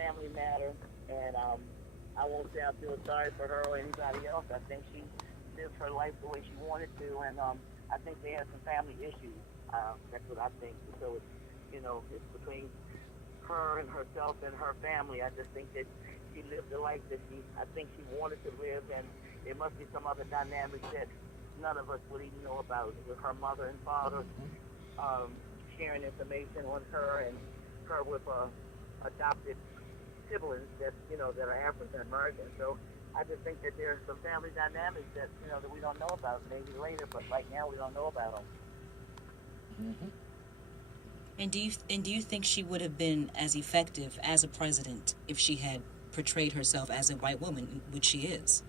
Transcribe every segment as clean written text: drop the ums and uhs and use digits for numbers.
family matter, and I won't say I feel sorry for her or anybody else. I think she lived her life the way she wanted to, and I think they had some family issues. That's what I think. So it's, it's between her and herself and her family. I just think that she lived the life that I think she wanted to live, and there must be some other dynamics that none of us would even know about, with her mother and father sharing information on her, and her with adopted siblings that are African American. So I just think that there's some family dynamics that that we don't know about. Maybe later, but right now we don't know about them. Mm-hmm. And do you think she would have been as effective as a president if she had portrayed herself as a white woman, which she is?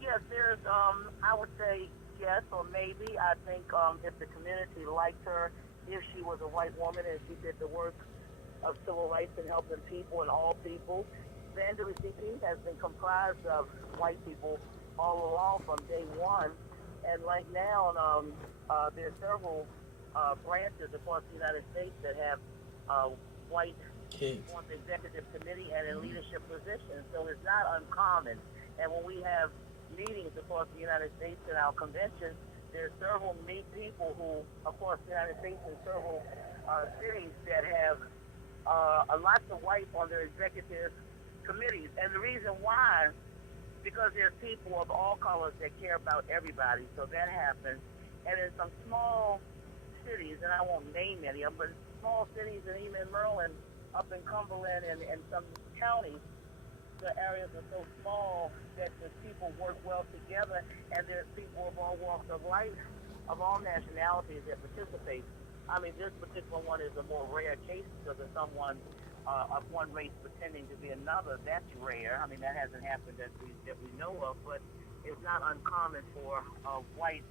Yes, there's I would say yes or maybe. I think if the community liked her, if she was a white woman and she did the work of civil rights and helping people and all people, the NAACP has been comprised of white people all along from day one. And right now, there are several branches across the United States that have white on the executive committee and in leadership positions. So it's not uncommon. And when we have meetings across the United States in our conventions, there are several people who, across the United States in several cities, that have lots of whites on their executive committees. And the reason why, because there's people of all colors that care about everybody. So that happens. And in some small cities, and I won't name any of them, but small cities, and even in Maryland, up in Cumberland, and some counties, the areas are so small that the people work well together, and there's people of all walks of life, of all nationalities that participate. I mean, this particular one is a more rare case because of someone of one race pretending to be another. That's rare. I mean, that hasn't happened that we know of, but it's not uncommon for a white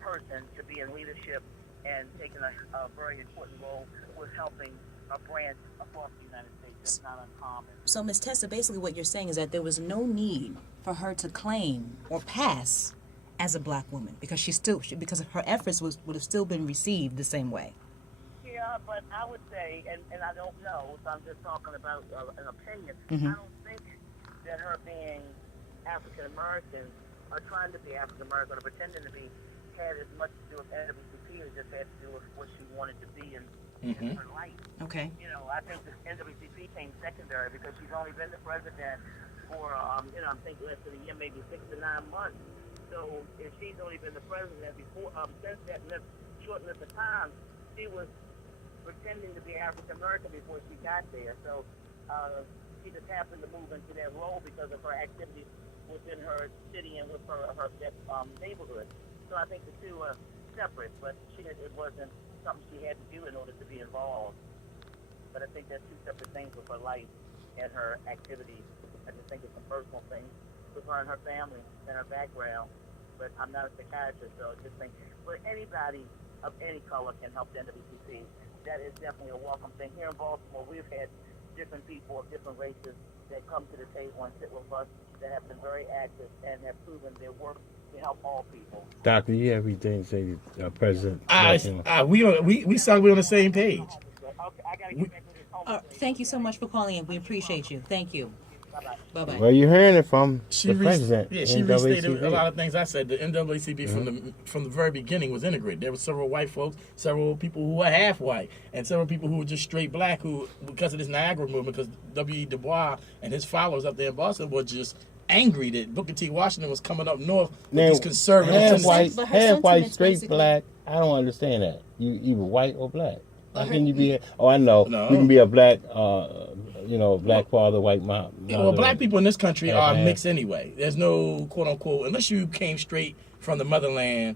person to be in leadership and taking a very important role with helping a branch across the United States. It's not uncommon. So, Ms. Tessa, basically what you're saying is that there was no need for her to claim or pass as a black woman because because her efforts would have still been received the same way. Yeah, but I would say, and I don't know, so I'm just talking about an opinion. Mm-hmm. I don't think that her being African American or trying to be African American or pretending to be had as much to do with NAACP as just had to do with what she wanted to be in her life. Okay. I think the NAACP came secondary because she's only been the president for, I'm thinking less than a year, maybe 6 to 9 months. So if she's only been the president before, since that short list of time, she was pretending to be African American before she got there. So she just happened to move into that role because of her activities within her city and with her neighborhood. So I think the two are separate, but it wasn't something she had to do in order to be involved. But I think that's two separate things with her life and her activities. I just think it's a personal thing with her and her family and her background. But I'm not a psychiatrist, so I just think anybody of any color can help the NAACP. That is definitely a welcome thing. Here in Baltimore, we've had different people of different races that come to the table and sit with us that have been very active and have proven their work to help all people. Doctor, you have anything to say to President? We sound we're on the same page. Okay, I gotta get back to this home. Thank you so much for calling in. We appreciate you. Thank you. Bye-bye. Well, you're hearing it from the president. She restated a lot of things I said. The NAACP from the very beginning was integrated. There were several white folks, several people who were half white, and several people who were just straight black who, because of this Niagara movement, because W.E. Du Bois and his followers up there in Boston were just angry that Booker T. Washington was coming up north with these conservatives. Half white, straight black. I don't understand that. You either white or black. How can you be? I know. No. You can be a black, black father, white mom. Well, black people in this country are mixed anyway. There's no quote unquote, unless you came straight from the motherland.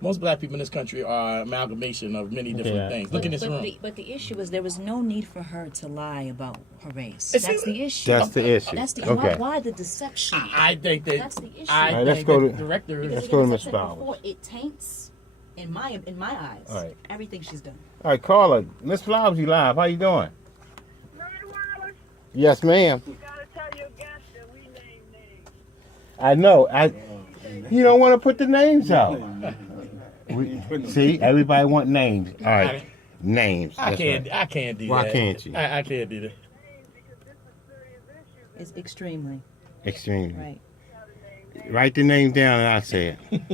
Most black people in this country are amalgamation of many different things. Look in this room. But the issue is there was no need for her to lie about her race. That's the issue. That's the issue. That's the why the deception. I think that That's the issue. let's go to director. Let's go to Ms. Flowers. Before it taints, in my eyes, All right. everything she's done. All right, Carla, Ms. Flowers, you live. How you doing? Yes, ma'am. You gotta tell your guests that we name names. I know. You don't want to put the names out. See, everybody want names. All right. names. I That's can't. right. I can't do Why that. can't you? I can't do that. It's extremely Extremely. right. Write the name down and I'll say it. Welcome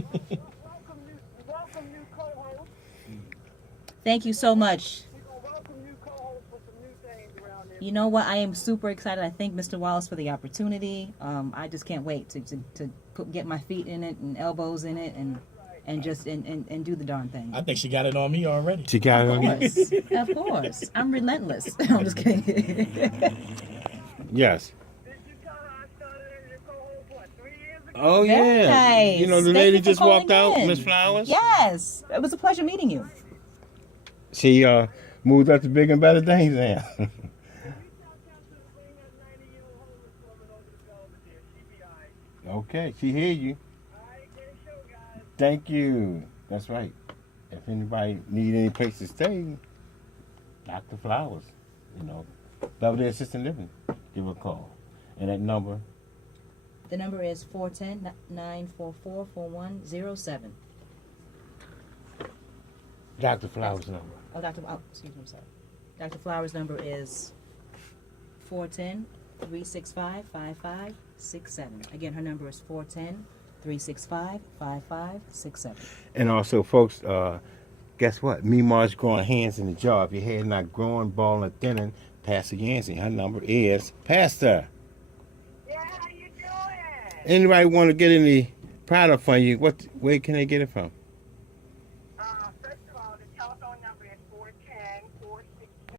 new co-host. Thank you so much. We're gonna welcome new co-hosts for some new things around there. You know what? I am super excited. I thank Mr. Wallace for the opportunity. I just can't wait to get my feet in it and elbows in it and just and do the darn thing. I think she got it on me already. She got it Of on you? course, of course. I'm relentless. I'm just kidding. Yes. Did you tell her I started as your co-host, what, 3 years ago? Oh, Very yeah. nice. You know, the Thank lady you for just walked calling out, in. Miss Flowers. Yes, it was a pleasure meeting you. She moved up to bigger and better things now. We shall come to the thing that 90-year-old homeless woman over the Belvedere. She be all right. Okay, she hear you. All right, good show, guys. Thank you. That's right. If anybody need any place to stay, Dr. Flowers, you know, Belvedere Assisted Living, give her a call. And that number, The number is 410-944-4107. Dr. Flowers' number. Excuse me, I'm sorry. Dr. Flowers' number is 410-365-5567. Again, her number is 410-365-5567. And also, folks, guess what? Memar's growing hands in the jar. If your hair not growing, balling, or thinning, Pastor Yancey, her number is Pastor. Yeah, how you doing? Anybody want to get any product from you? Where can they get it from?